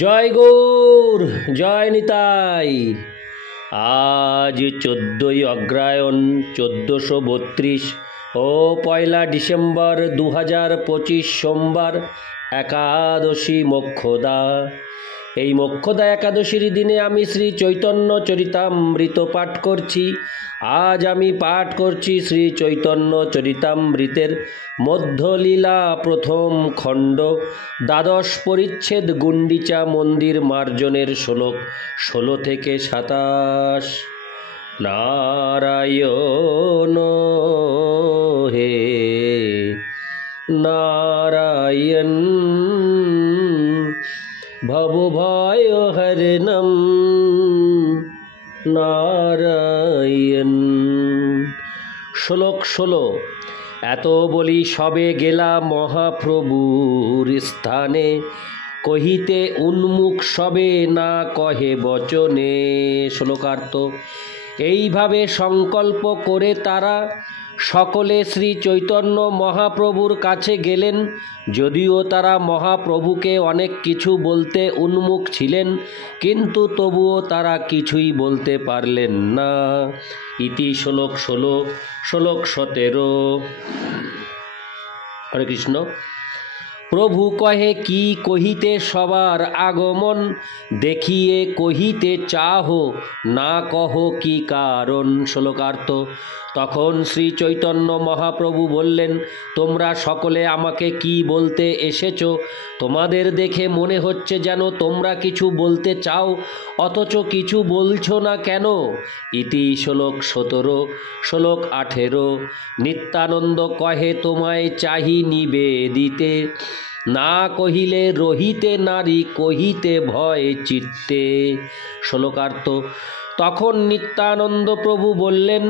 জয় গৌর, জয় নিতাই। আজ 14ই অগ্রহায়ণ 1432 ও 1 ডিসেম্বর 2025 সোমবার, একাদশী মোক্ষদা। এই মোক্ষদা একাদশীর দিনে আমি শ্রী চৈতন্য চরিতামৃত পাঠ করছি। আজ আমি পাঠ করছি শ্রী চৈতন্য চরিতামৃতের মধ্যলীলা প্রথম খণ্ড, দ্বাদশ পরিচ্ছেদ, গুন্ডিচা মন্দির মার্জনের শ্লোক 16 থেকে 27। নারায়ণ হে নারায়ণ, ভবভয় হরণম নারায়ণ। শ্লোক 16। এত বলি সবে গেলা মহাপ্রভুর স্থানে, কহিতে উন্মুখ সবে না কহে বচনে। শ্লোকার্থ। এইভাবে সংকল্প করে তারা সকলে শ্রী চৈতন্য মহাপ্রভুর কাছে গেলেন। যদিও তারা মহাপ্রভুকে অনেক কিছু বলতে উন্মুখ ছিলেন, কিন্তু তবুও তারা কিছুই বলতে পারলেন না। ইতি শ্লোক 16। শ্লোক 17। হরে কৃষ্ণ। প্রভু কহে কি কহিতে সবার আগমন, দেখিয়ে কহিতে চাহ না কহ কি কারণ। শ্লোকার্থ। তখন শ্রী চৈতন্য মহাপ্রভু বললেন, তোমরা সকলে আমাকে কি বলতে এসেছ? তোমাদের দেখে মনে হচ্ছে যেন তোমরা কিছু বলতে চাও, অথচ কিছু বলছো না কেন? ইতি শ্লোক 17। শ্লোক 18। নিত্যানন্দ কহে তোমায় চাহি নিবেদিতে, না কহিলে রহিতে নারী কহিতে ভয় চিত্তে। শ্লোকার্থ। তখন নিত্যানন্দ প্রভু বললেন,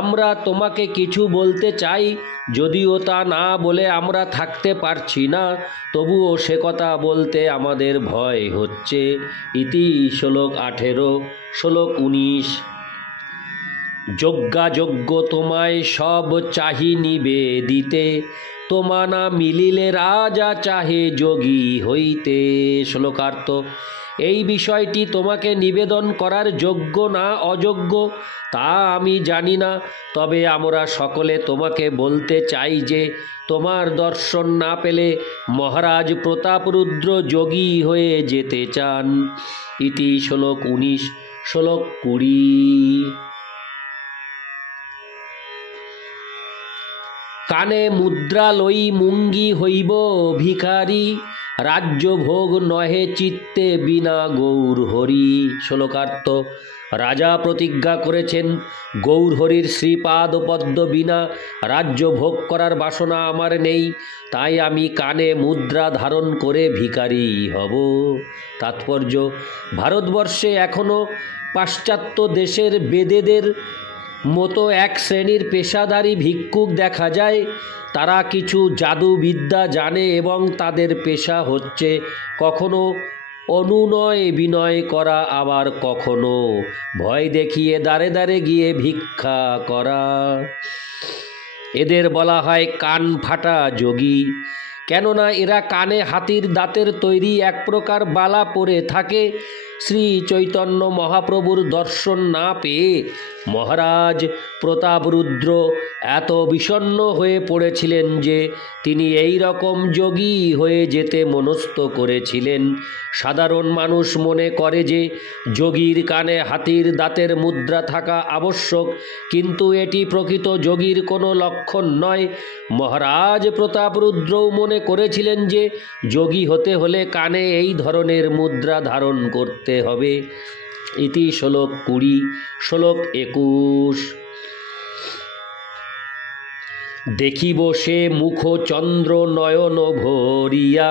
আমরা তোমাকে কিছু বলতে চাই, যদিও তা না বলে আমরা থাকতে পারছি না, তবুও সে কথা বলতে আমাদের ভয় হচ্ছে। ইতি শ্লোক 18। শ্লোক 19। যজ্ঞাযজ্ঞ তোমায় সব চাহি নিবেদিতে, তোমা না মিলিলে রাজা চাহে যোগী হইতে। শ্লোকার্থ। এই বিষয়টি তোমাকে নিবেদন করার যোগ্য না অযোগ্য তা আমি জানি না, তবে আমরা সকলে তোমাকে বলতে চাই যে তোমার দর্শন না পেলে মহারাজ প্রতাপরুদ্র যোগী হয়ে যেতে চান। ইতি শ্লোক 19। শ্লোক 20। কানে মুদ্রা লই মুঙ্গি হইব ভিখারি, রাজ্য ভোগ নহে চিত্তে বিনা গৌর হরি। শ্লোকার্থ। রাজা প্রতিজ্ঞা করেছেন, গৌর হরির শ্রীপাদ পদ্ম বিনা রাজ্য ভোগ করার বাসনা আমার নেই, তাই আমি কানে মুদ্রা ধারণ করে ভিখারি হব। তাৎপর্য। ভারতবর্ষে এখনও পাশ্চাত্য দেশের বেদেদের মতো এক শ্রেণীর পেশাদারী ভিক্ষুক দেখা যায়। তারা কিছু জাদুবিদ্যা জানে এবং তাদের পেশা হচ্ছে কখনো অনুনয় বিনয় করা, আবার কখনো ভয় দেখিয়ে দ্বারে দ্বারে গিয়ে ভিক্ষা করা। এদের বলা হয় কান ফাটা যোগী, কেননা এরা কানে হাতির দাঁতের তৈরি এক প্রকার বালা পরে থাকে। শ্রী চৈতন্য মহাপ্রভুর দর্শন না পেয়ে মহারাজ প্রতাপরুদ্র এত বিষণ্ণ হয়ে পড়েছিলেন যে তিনি এই রকম যোগী হয়ে যেতে মনস্থ করেছিলেন। সাধারণ মানুষ মনে করে যে যোগীর কানে হাতির দাঁতের মুদ্রা থাকা আবশ্যক, কিন্তু এটি প্রকৃত যোগীর কোনো লক্ষণ নয়। মহারাজ প্রতাপরুদ্রও মনে করেছিলেন যে যোগী হতে হলে কানে এই ধরনের মুদ্রা ধারণ করতে হবে। ইতি শ্লোক 20। শ্লোক 21। দেখিব সে মুখ চন্দ্র নয়ন ভরিয়া,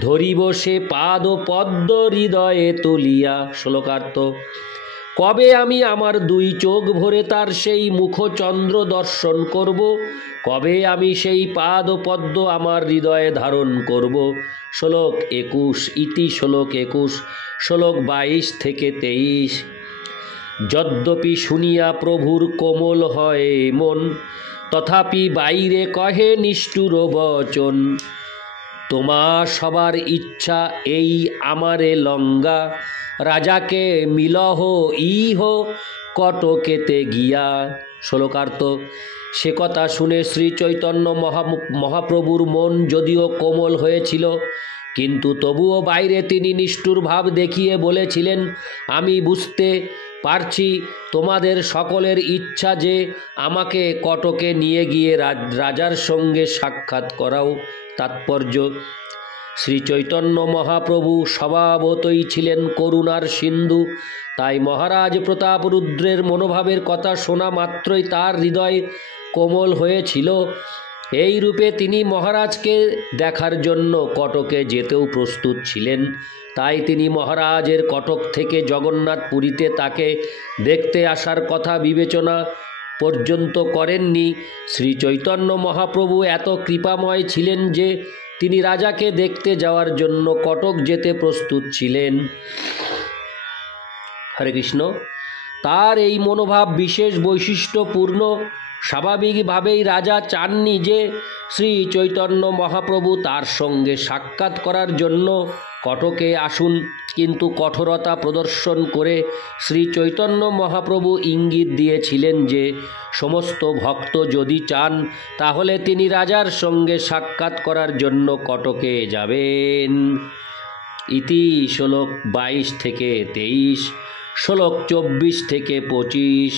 ধরিব সে পাদ পদ্ম হৃদয়ে তুলিয়া। শ্লোকার্থ। কবে আমি আমার দুই চোখ ভরে তার সেই মুখচন্দ্র দর্শন করব? কবে আমি সেই পাদ পদ্ম আমার হৃদয়ে ধারণ করব? শ্লোক 21। ইতি শ্লোক 21। শ্লোক 22 থেকে 23। যদ্যপি শুনিয়া প্রভুর কোমল হয় মন, তথাপি বাইরে কহে নিষ্ঠুর বচন। তোমা সবার ইচ্ছা এই আমারে লঙ্গা, রাজাকে মিলহ ইহ কটকেতে গিয়া। শ্লোকার্থ। সে কথা শুনে শ্রী চৈতন্য মহাপ্রভুর মন যদিও কোমল হয়েছিল, কিন্তু তবুও বাইরে তিনি নিষ্ঠুর ভাব দেখিয়ে বলেছিলেন, আমি বুঝতে পারছি তোমাদের সকলের ইচ্ছা যে আমাকে কটকে নিয়ে গিয়ে রাজার সঙ্গে সাক্ষাৎ করাও। তাৎপর্য: শ্রী চৈতন্য মহাপ্রভু স্বভাবতই ছিলেন করুণার সিন্ধু, তাই মহারাজ প্রতাপরুদ্রের মনোভাবের কথা শোনা মাত্রই তার হৃদয় কোমল হয়েছিল। এই রূপে তিনি মহারাজকে দেখার জন্য কটকে যেতেও প্রস্তুত ছিলেন। তাই তিনি মহারাজের কটক থেকে জগন্নাথপুরীতে তাকে দেখতে আসার কথা বিবেচনা পর্যন্ত করেননি। শ্রী চৈতন্য মহাপ্রভু এত কৃপাময় ছিলেন যে তিনি রাজাকে দেখতে যাওয়ার জন্য কটক যেতে প্রস্তুত ছিলেন। হরে কৃষ্ণ। তার এই মনোভাব বিশেষ বৈশিষ্ট্যপূর্ণ। স্বাভাবিকভাবেই রাজা চাননি যে শ্রী চৈতন্য মহাপ্রভু তার সঙ্গে সাক্ষাৎ করার জন্য কটকে আসুন, কিন্তু কঠোরতা প্রদর্শন করে শ্রী চৈতন্য মহাপ্রভু ইঙ্গিত দিয়েছিলেন যে সমস্ত ভক্ত যদি চান তাহলে তিনি রাজার সঙ্গে সাক্ষাৎ করার জন্য কটকে যাবেন। ইতি শ্লোক 22 থেকে 23, শ্লোক 24 থেকে 25।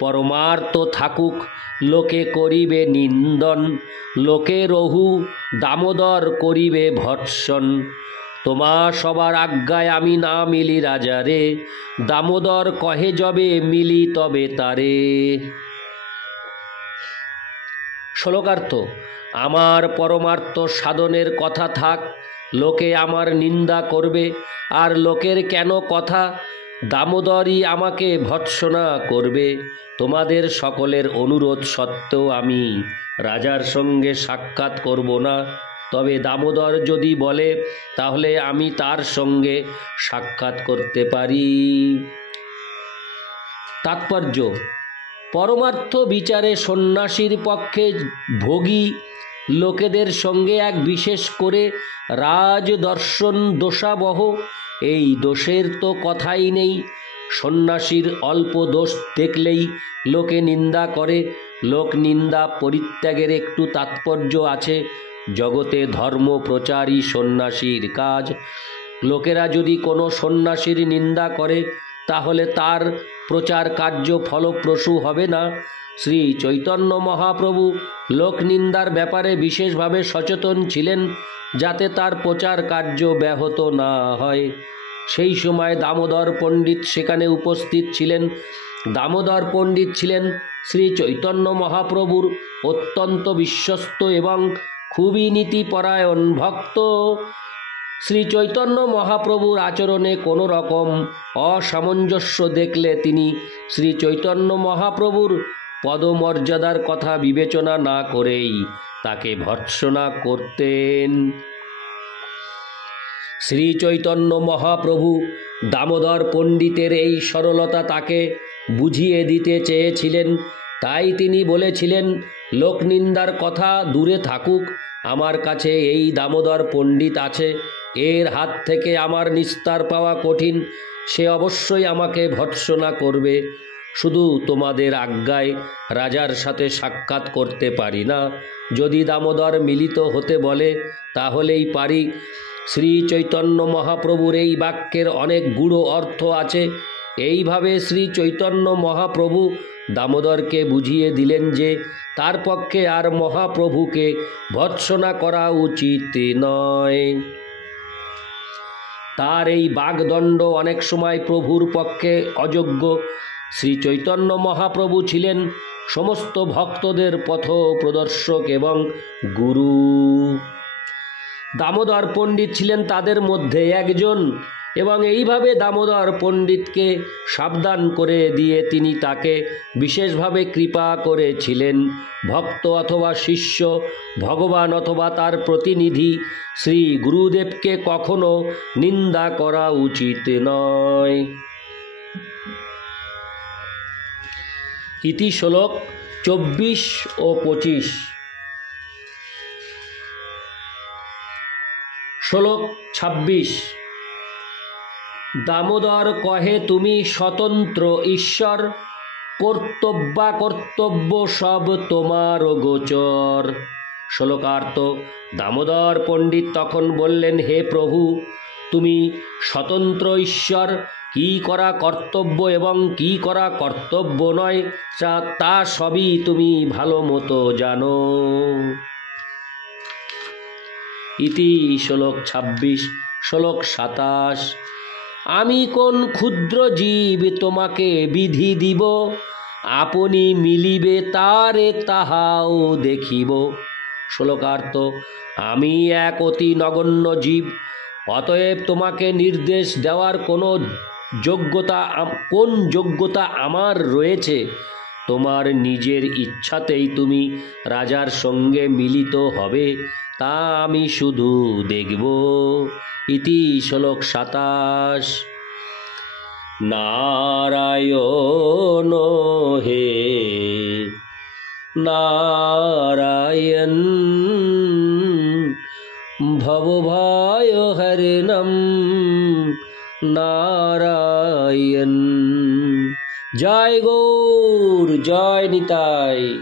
পরমার্থ থাকুক লোকে করিবে নিন্দন, লোকে রহু দামোদর করিবে ভৎসন। তোমা সবার আজ্ঞায় আমি না মিলি রাজারে, দামোদর কহে যবে মিলি তবে তারে। শ্লোকার্থ। আমার পরমার্থ সাধনের কথা থাক, লোকে আমার নিন্দা করবে, আর লোকের কেন কথা, দামোদরই আমাকে ভৎসনা করবে। তোমাদের সকলের অনুরোধ সত্ত্বেও আমি রাজার সঙ্গে সাক্ষাৎ করব না, তবে দামোদর যদি বলে তাহলে আমি তার সঙ্গে সাক্ষাৎ করতে পারি। তাৎপর্য: পরমার্থ বিচারে সন্ন্যাসীর পক্ষে ভোগী লোকেদের সঙ্গে এক বিশেষ করে রাজদর্শন দোষাবহ। এই দোষের তো কথাই নেই। সন্ন্যাসীর অল্প দোষ দেখলেই লোকে নিন্দা করে। লোক নিন্দা পরিত্যাগের একটু তাৎপর্য আছে। জগতে ধর্ম প্রচারই সন্ন্যাসীর কাজ। লোকেরা যদি কোনো সন্ন্যাসীর নিন্দা করে তাহলে তার প্রচার কার্য ফলপ্রসূ হবে না। শ্রী চৈতন্য মহাপ্রভু লোক নিন্দার ব্যাপারে বিশেষভাবে সচেতন ছিলেন যাতে তার প্রচার কার্য ব্যাহত না হয়। সেই সময় দামোদর পণ্ডিত সেখানে উপস্থিত ছিলেন। দামোদর পণ্ডিত ছিলেন শ্রী চৈতন্য মহাপ্রভুর অত্যন্ত বিশ্বস্ত এবং খুবই নীতিপরায়ণ ভক্ত। শ্রী চৈতন্য মহাপ্রভুর আচরণে কোনো রকম অসামঞ্জস্য দেখলে তিনি শ্রী চৈতন্য মহাপ্রভুর পদমর্যাদার কথা বিবেচনা না করেই তাকে ভর্ৎসনা করতেন। শ্রী চৈতন্য মহাপ্রভু দামোদর পণ্ডিতের এই সরলতা তাকে বুঝিয়ে দিতে চেয়েছিলেন। তাই তিনি বলেছিলেন, লোকনিন্দার কথা দূরে থাকুক, আমার কাছে এই দামোদর পণ্ডিত আছে, এর হাত থেকে আমার নিস্তার পাওয়া কঠিন, সে অবশ্যই আমাকে ভর্ৎসনা করবে। শুধু তোমাদের আজ্ঞায় রাজার সাথে সাক্ষাৎ করতে পারি না। যদি দামোদর মিলিত হতে বলে তাহলেই পারি। শ্রী চৈতন্য মহাপ্রভুর এই বাক্যের অনেক গূঢ় অর্থ আছে। এইভাবে শ্রী চৈতন্য মহাপ্রভু দামোদরকে বুঝিয়ে দিলেন যে তার পক্ষে আর মহাপ্রভুকে ভর্ৎসনা করা উচিত নয়। তার এই বাগদণ্ড অনেক সময় প্রভুর পক্ষে অযোগ্য। শ্রী চৈতন্য মহাপ্রভু ছিলেন সমস্ত ভক্তদের পথ প্রদর্শক এবং গুরু। দামোদর পণ্ডিত ছিলেন তাদের মধ্যে একজন, এবং এইভাবে দামোদর পণ্ডিতকে সাবধান করে দিয়ে তিনি তাকে বিশেষভাবে কৃপা করেছিলেন। ভক্ত অথবা শিষ্য, ভগবান অথবা তার প্রতিনিধি শ্রী গুরুদেবকে কখনো নিন্দা করা উচিত নয়। ইতি শ্লোক 24 ও 25। শ্লোক ২৬। দামোদর কহে তুমি স্বতন্ত্র ঈশ্বর, কর্তব্যা কর্তব্য সব তোমার গোচর। শ্লোকার্থ। দামোদর পণ্ডিত তখন বললেন, হে প্রভু, তুমি স্বতন্ত্র ঈশ্বর, কি করা কর্তব্য এবং কি করা কর্তব্য নয় তা সবই তুমি ভালো মতো জানো। ইতি শ্লোক ২৬। শ্লোক ২৭। আমি কোন ক্ষুদ্র জীব তোমাকে বিধি দিব, আপনি মিলিবে তারে তাহাও দেখিব। শ্লোকার্থ। আমি এক অতি নগণ্য জীব, অতএব তোমাকে নির্দেশ দেওয়ার কোন যোগ্যতা আমার রয়েছে? তোমার নিজের ইচ্ছাতেই তুমি রাজার সঙ্গে মিলিত হবে, তা আমি শুধু দেখব। ইতি শ্লোক ২৭। নারায়ণ হে নারায়ণ, ভবভয় হরিণম নারায়ণ। জয় গৌর, জয় নিতাই।